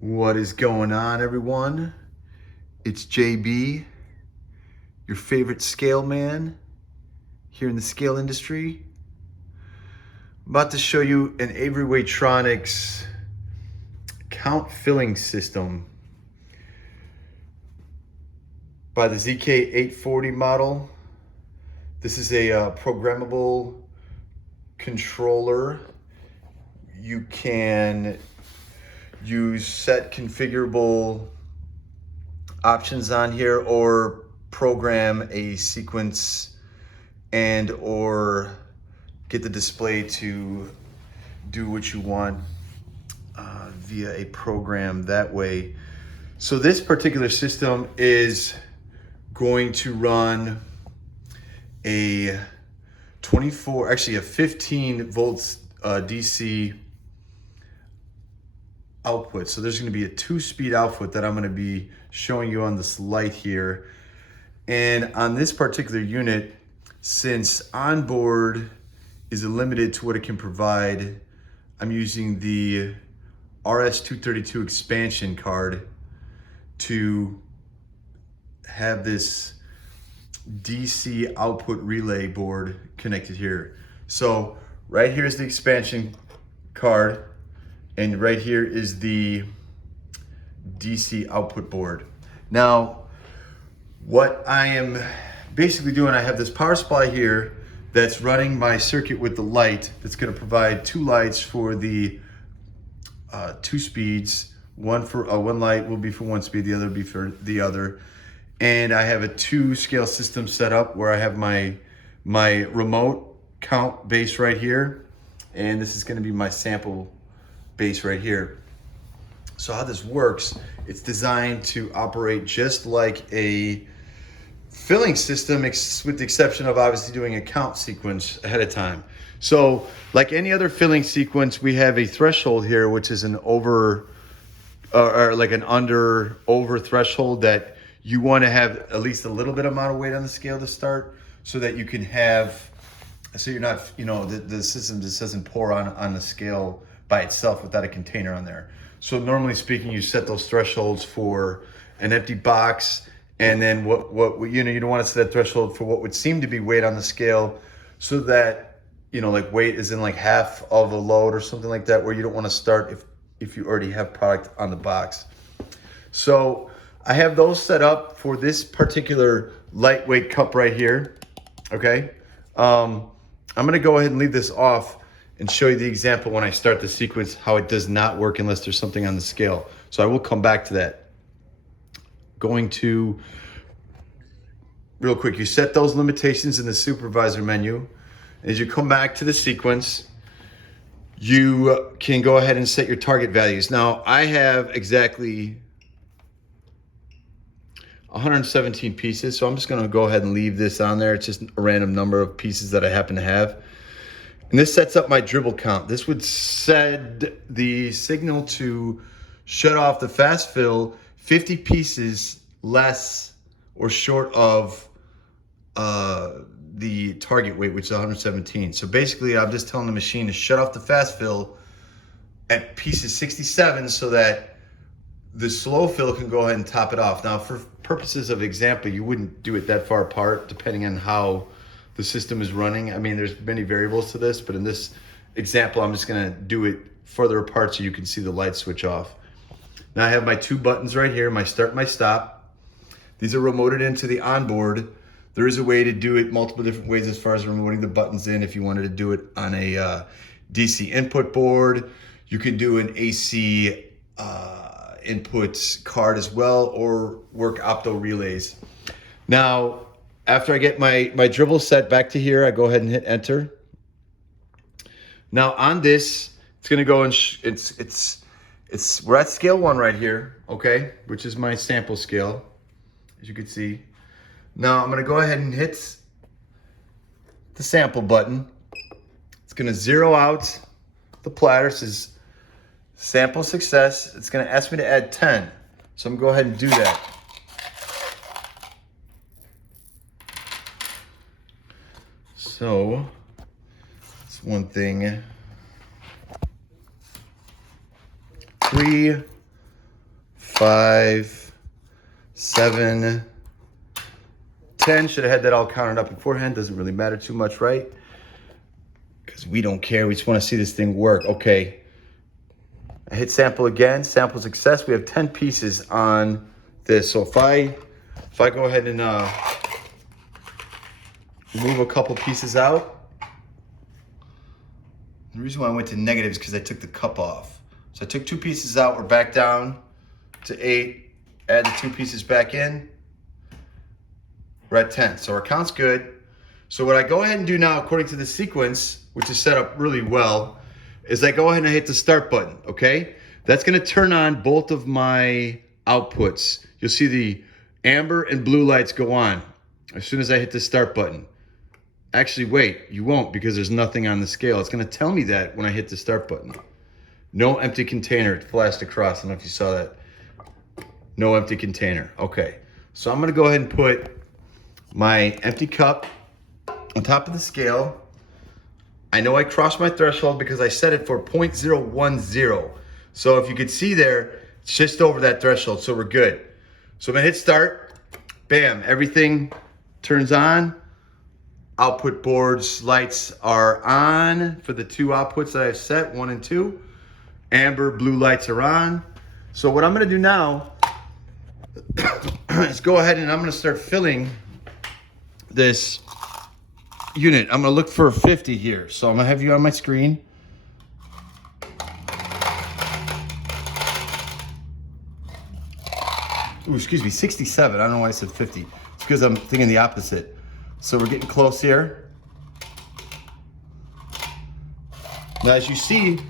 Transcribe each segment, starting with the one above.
What is going on, everyone? It's JB, your favorite scale man here in the scale industry. I'm about to show you an Avery Weigh-Tronix count filling system by the ZK840 model. This is a programmable controller. You can use set configurable options on here or program a sequence and or get the display to do what you want via a program that way. So this particular system is going to run a 15 volts DC output. So there's going to be a 2-speed output that I'm going to be showing you on this light here. And on this particular unit, since onboard is limited to what it can provide, I'm using the RS-232 expansion card to have this DC output relay board connected here. So right here is the expansion card, and right here is the DC output board. Now, what I am basically doing, I have this power supply here that's running my circuit with the light that's going to provide 2 lights for the 2 speeds. One light will be for 1 speed, the other will be for the other. And I have a 2 scale system set up where I have my remote count base right here, and this is going to be my sample base right here. So how this works, it's designed to operate just like a filling system, with the exception of obviously doing a count sequence ahead of time. So like any other filling sequence, we have a threshold here, which is an over threshold that you want to have at least a little bit amount of weight on the scale to start, so that you can have, so you're not, the system just doesn't pour on the scale by itself without a container on there. So normally speaking, you set those thresholds for an empty box, and then you don't want to set that threshold for what would seem to be weight on the scale, so that like weight is in like half of a load or something like that, where you don't want to start if you already have product on the box. So I have those set up for this particular lightweight cup right here. Okay, I'm gonna go ahead and leave this off and show you the example when I start the sequence, how it does not work unless there's something on the scale. So I will come back to that. Going to, real quick, you set those limitations in the supervisor menu. As you come back to the sequence, you can go ahead and set your target values. Now I have exactly 117 pieces, so I'm just gonna go ahead and leave this on there. It's just a random number of pieces that I happen to have. And this sets up my dribble count. This would set the signal to shut off the fast fill 50 pieces less or short of the target weight, which is 117. So basically, I'm just telling the machine to shut off the fast fill at pieces 67 so that the slow fill can go ahead and top it off. Now, for purposes of example, you wouldn't do it that far apart depending on how the system is running. I mean, there's many variables to this, but in this example, I'm just gonna do it further apart so you can see the light switch off. Now I have my 2 buttons right here, my start and my stop. These are remoted into the onboard. There is a way to do it multiple different ways as far as remoting the buttons in. If you wanted to do it on a DC input board, you can do an AC input card as well, or work opto relays. Now, after I get my dribble set back to here, I go ahead and hit enter. Now on this, it's gonna go and we're at scale 1 right here, okay, which is my sample scale, as you can see. Now I'm gonna go ahead and hit the sample button. It's gonna zero out the platter. It says sample success. It's gonna ask me to add 10. So I'm gonna go ahead and do that. So that's one thing. 3, 5, 7, 10. Should have had that all counted up beforehand. Doesn't really matter too much, right? Because we don't care. We just want to see this thing work. Okay. I hit sample again. Sample success. We have 10 pieces on this. So if I go ahead and move a couple pieces out. The reason why I went to negative is because I took the cup off. So I took 2 pieces out. We're back down to 8. Add the 2 pieces back in. We're at 10. So our count's good. So what I go ahead and do now, according to the sequence, which is set up really well, is I go ahead and I hit the start button, okay? That's gonna turn on both of my outputs. You'll see the amber and blue lights go on as soon as I hit the start button. Actually, wait, you won't because there's nothing on the scale. It's gonna tell me that when I hit the start button. No empty container, it flashed across. I don't know if you saw that. No empty container, okay. So I'm gonna go ahead and put my empty cup on top of the scale. I know I crossed my threshold because I set it for 0.010. So if you could see there, it's just over that threshold, so we're good. So I'm gonna hit start, bam, everything turns on. Output boards lights are on for the 2 outputs that I've set, 1 and 2. Amber, blue lights are on. So what I'm gonna do now is go ahead and I'm gonna start filling this unit. I'm gonna look for a 50 here. So I'm gonna have you on my screen. Ooh, excuse me, 67. I don't know why I said 50. It's because I'm thinking the opposite. So we're getting close here. Now as you see,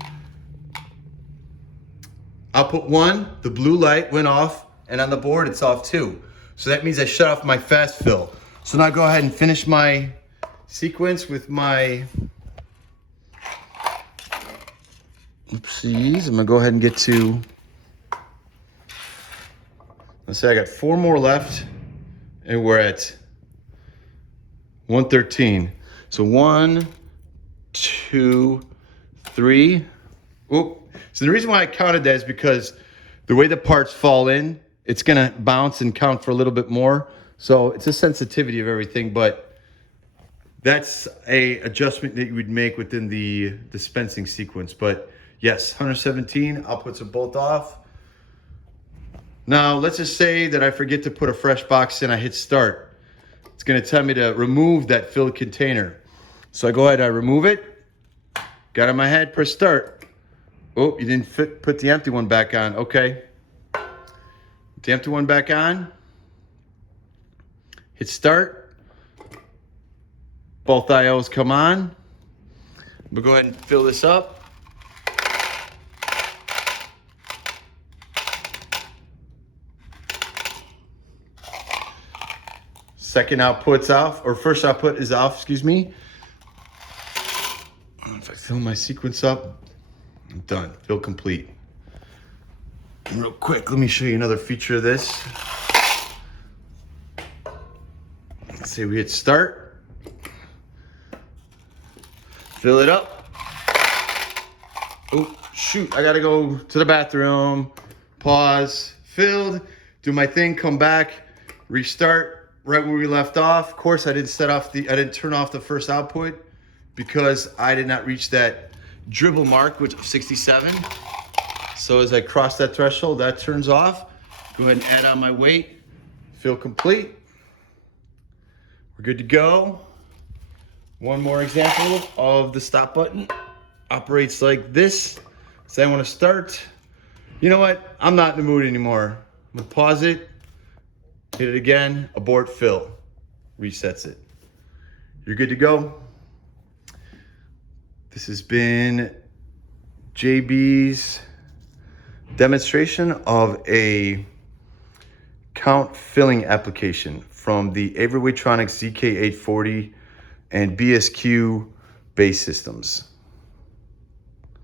output 1, the blue light went off, and on the board it's off too. So that means I shut off my fast fill. So now I go ahead and finish my sequence with my oopsies. I'm gonna go ahead and get to, let's say I got 4 more left and we're at 113. So 1, 2, 3. Oop. So the reason why I counted that is because the way the parts fall in, it's gonna bounce and count for a little bit more. So it's a sensitivity of everything, but that's a adjustment that you would make within the dispensing sequence. But yes, 117, outputs are both off. Now let's just say that I forget to put a fresh box in, I hit start. It's gonna tell me to remove that filled container. So I go ahead, I remove it, got on my head, press start. Oh, you didn't put the empty one back on, okay. Put the empty one back on, hit start. Both IOs come on. We'll go ahead and fill this up. Second output's off, or first output is off, excuse me. If I fill my sequence up, I'm done, fill complete. And real quick, let me show you another feature of this. Let's say we hit start. Fill it up. Oh, shoot, I gotta go to the bathroom. Pause, filled, do my thing, come back, restart. Right where we left off. Of course, I didn't turn off the first output because I did not reach that dribble mark, which is 67. So as I cross that threshold, that turns off. Go ahead and add on my weight. Fill complete. We're good to go. One more example of the stop button. Operates like this. Say I want to start. You know what? I'm not in the mood anymore. I'm gonna pause it. Hit it again, abort fill, resets it. You're good to go. This has been JB's demonstration of a count filling application from the Avery Weigh-Tronix ZK840 and BSQ base systems.